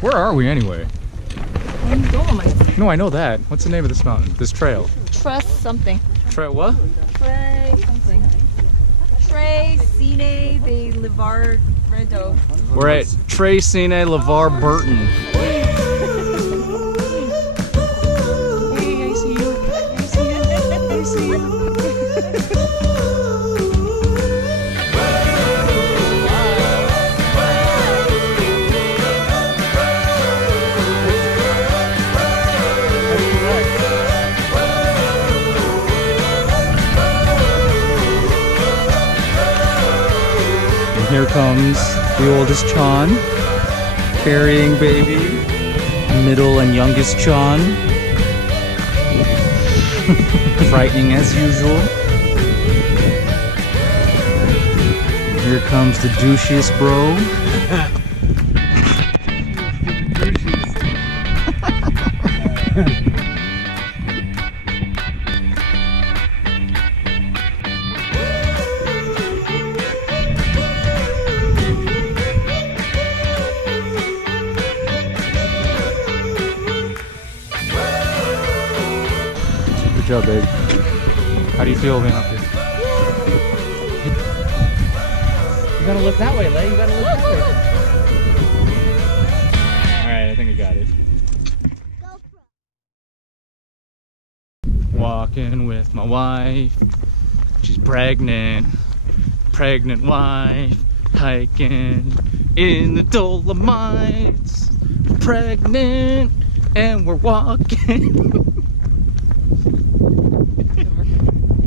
Where are we anyway? In Dolomites. No, I know that. What's the name of this mountain? This trail? Tre something. What? Tre something. Tre Cime di Lavaredo. We're at Tre Cime di Lavaredo. Hey, I see you. I see you. I see you. Here comes the oldest Chon, carrying baby, middle and youngest Chon. Frightening as usual. Here comes the douchiest bro. Good job, babe. How do you feel being up here? You gotta look that way, Lay. You gotta look that way. Alright, I think I got it. Walking with my wife. She's pregnant. Pregnant wife. Hiking in the Dolomites. Pregnant and we're walking.